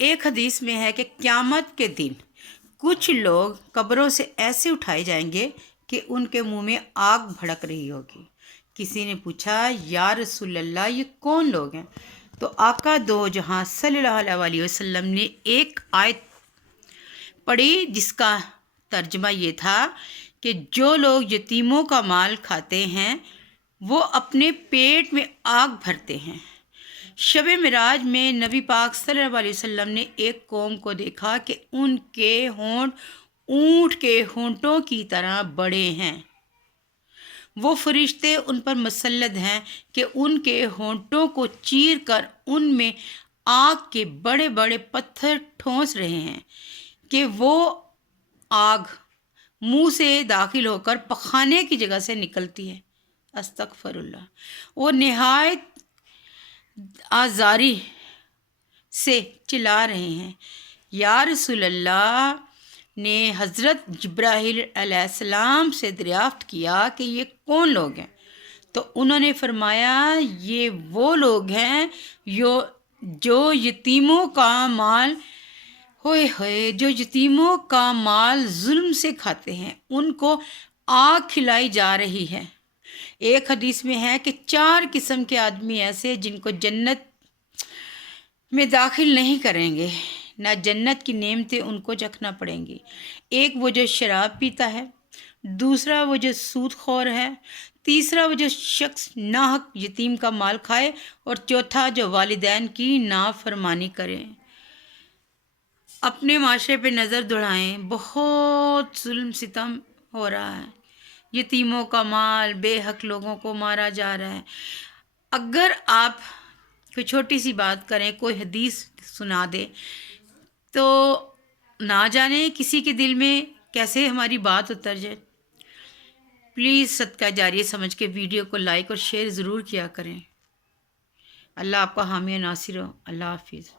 ایک حدیث میں ہے کہ قیامت کے دن کچھ لوگ قبروں سے ایسے اٹھائے جائیں گے کہ ان کے منہ میں آگ بھڑک رہی ہوگی۔ کسی نے پوچھا یا رسول اللہ یہ کون لوگ ہیں؟ تو آقا دو جہاں صلی اللہ علیہ وسلم نے ایک آیت پڑھی جس کا ترجمہ یہ تھا کہ جو لوگ یتیموں کا مال کھاتے ہیں وہ اپنے پیٹ میں آگ بھرتے ہیں۔ شب معراج میں نبی پاک صلی اللہ علیہ وسلم نے ایک قوم کو دیکھا کہ ان کے ہونٹ اونٹ کے ہونٹوں کی طرح بڑے ہیں۔ وہ فرشتے ان پر مسلط ہیں کہ ان کے ہونٹوں کو چیر کر ان میں آگ کے بڑے بڑے پتھر ٹھونس رہے ہیں کہ وہ آگ منہ سے داخل ہو کر پخانے کی جگہ سے نکلتی ہے۔ استغفر اللہ۔ وہ نہایت آزاری سے چلا رہے ہیں۔ یا رسول اللہ نے حضرت جبرائیل علیہ السلام سے دریافت کیا کہ یہ کون لوگ ہیں؟ تو انہوں نے فرمایا یہ وہ لوگ ہیں جو یتیموں کا مال جو یتیموں کا مال ظلم سے کھاتے ہیں، ان کو آگ کھلائی جا رہی ہے۔ ایک حدیث میں ہے کہ 4 قسم کے آدمی ایسے جن کو جنت میں داخل نہیں کریں گے، نہ جنت کی نعمتیں ان کو چکھنا پڑیں گی۔ ایک وہ جو شراب پیتا ہے، دوسرا وہ جو سود خور ہے، تیسرا وہ جو شخص ناحق یتیم کا مال کھائے، اور چوتھا جو والدین کی نافرمانی کرے۔ اپنے معاشرے پہ نظر دوڑائیں، بہت ظلم ستم ہو رہا ہے، یتیموں کا مال، بے حق لوگوں کو مارا جا رہا ہے۔ اگر آپ کوئی چھوٹی سی بات کریں، کوئی حدیث سنا دے، تو نہ جانے کسی کے دل میں کیسے ہماری بات اتر جائے۔ پلیز صدقہ جاریہ سمجھ کے ویڈیو کو لائک اور شیئر ضرور کیا کریں۔ اللہ آپ کا حامی و ناصر ہو۔ اللہ حافظ۔